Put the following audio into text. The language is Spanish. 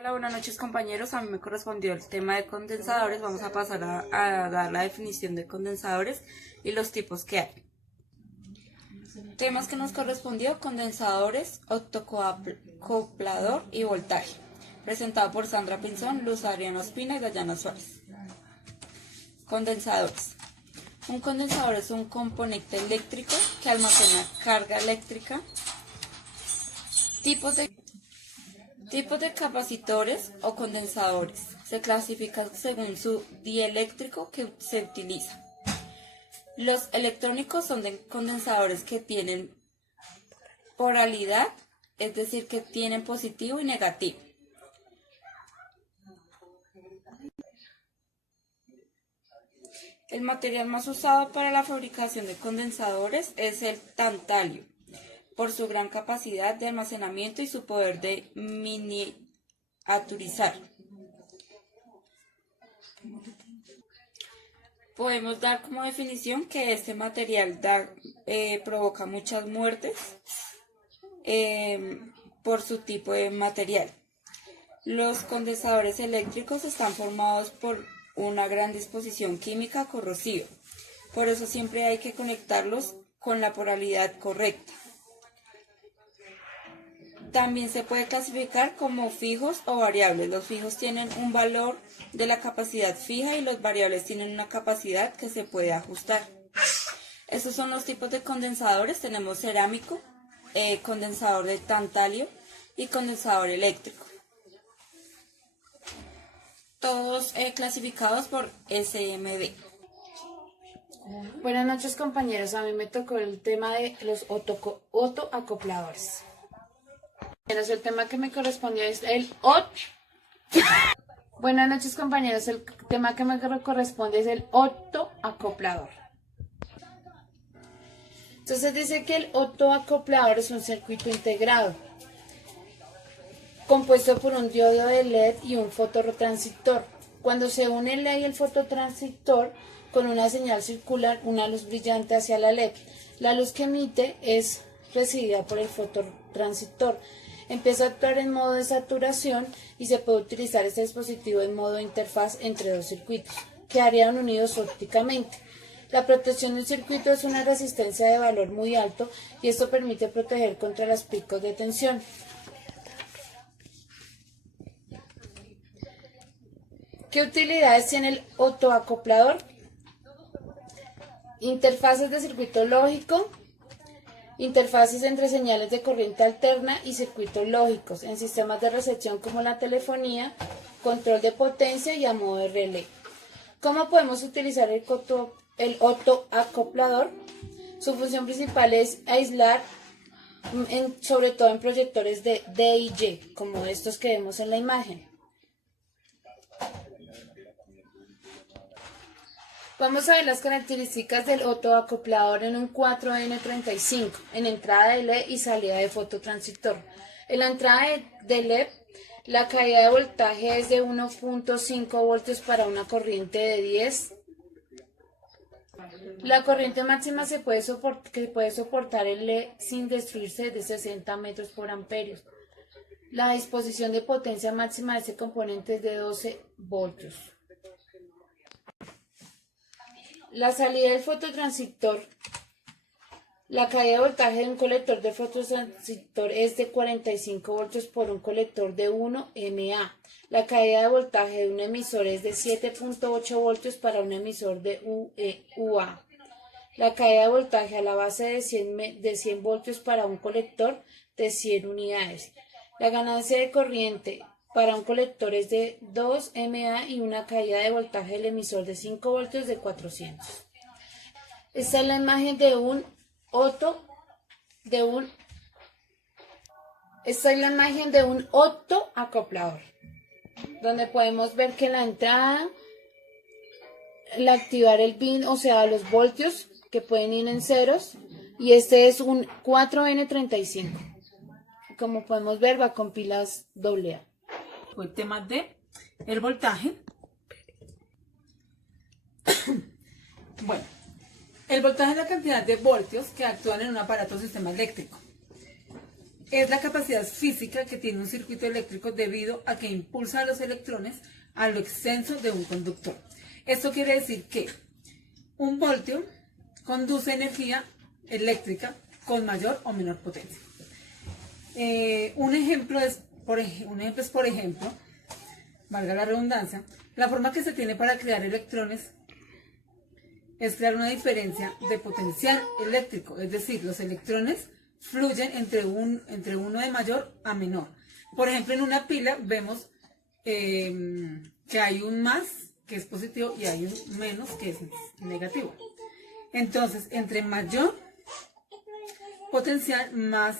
Hola, buenas noches compañeros. A mí me correspondió el tema de condensadores. Vamos a pasar a dar la definición de condensadores y los tipos que hay. Temas que nos correspondió: condensadores, autoacoplador y voltaje. Presentado por Sandra Pinzón, Luz Adriana Ospina y Dayana Suárez. Condensadores. Un condensador es un componente eléctrico que almacena carga eléctrica. Tipos de capacitores o condensadores. Se clasifican según su dieléctrico que se utiliza. Los electrónicos son de condensadores que tienen polaridad, es decir, que tienen positivo y negativo. El material más usado para la fabricación de condensadores es el tantalio, por su gran capacidad de almacenamiento y su poder de miniaturizar. Podemos dar como definición que este material provoca muchas muertes por su tipo de material. Los condensadores eléctricos están formados por una gran disposición química corrosiva, por eso siempre hay que conectarlos con la polaridad correcta. También se puede clasificar como fijos o variables. Los fijos tienen un valor de la capacidad fija y los variables tienen una capacidad que se puede ajustar. Estos son los tipos de condensadores. Tenemos cerámico, condensador de tantalio y condensador eléctrico. Todos clasificados por SMD. Buenas noches compañeros, a mí me tocó el tema de los autoacopladores. El tema que me correspondió es el Buenas noches compañeros, el tema que me corresponde es el autoacoplador. Entonces dice que el autoacoplador es un circuito integrado, compuesto por un diodo de LED y un fototransistor. Cuando se une el LED y el fototransistor con una señal circular, una luz brillante hacia la LED. La luz que emite es recibida por el fototransistor. Empieza a actuar en modo de saturación y se puede utilizar este dispositivo en modo de interfaz entre dos circuitos. Quedarían unidos ópticamente. La protección del circuito es una resistencia de valor muy alto y esto permite proteger contra los picos de tensión. ¿Qué utilidades tiene el autoacoplador? Interfaces de circuito lógico, interfaces entre señales de corriente alterna y circuitos lógicos, en sistemas de recepción como la telefonía, control de potencia y a modo de relé. ¿Cómo podemos utilizar el autoacoplador? Su función principal es aislar, sobre todo en proyectores de D y Y, como estos que vemos en la imagen. Vamos a ver las características del autoacoplador en un 4N35, en entrada de LED y salida de fototransistor. En la entrada de LED, la caída de voltaje es de 1.5 voltios para una corriente de 10. La corriente máxima que puede soportar el LED sin destruirse es de 60 metros por amperio. La disposición de potencia máxima de este componente es de 12 voltios. La salida del fototransistor. La caída de voltaje de un colector de fototransistor es de 45 voltios por un colector de 1 mA. La caída de voltaje de un emisor es de 7.8 voltios para un emisor de UA. La caída de voltaje a la base de 100 voltios para un colector de 100 unidades. La ganancia de corriente para un colector es de 2 mA y una caída de voltaje del emisor de 5 voltios de 400. Esta es la imagen de un autoacoplador, donde podemos ver que la entrada, al activar el pin, o sea, los voltios que pueden ir en ceros, y este es un 4N35. Como podemos ver, va con pilas AA. El tema de el voltaje. Bueno, el voltaje es la cantidad de voltios que actúan en un aparato o sistema eléctrico. es la capacidad física que tiene un circuito eléctrico debido a que impulsa a los electrones a lo extenso de un conductor. Esto quiere decir que un voltio conduce energía eléctrica con mayor o menor potencia. Un ejemplo es, por ejemplo, valga la redundancia, la forma que se tiene para crear electrones es crear una diferencia de potencial eléctrico, es decir, los electrones fluyen entre uno de mayor a menor. Por ejemplo, en una pila vemos que hay un más, que es positivo, y hay un menos, que es negativo. Entonces, entre mayor potencial, más...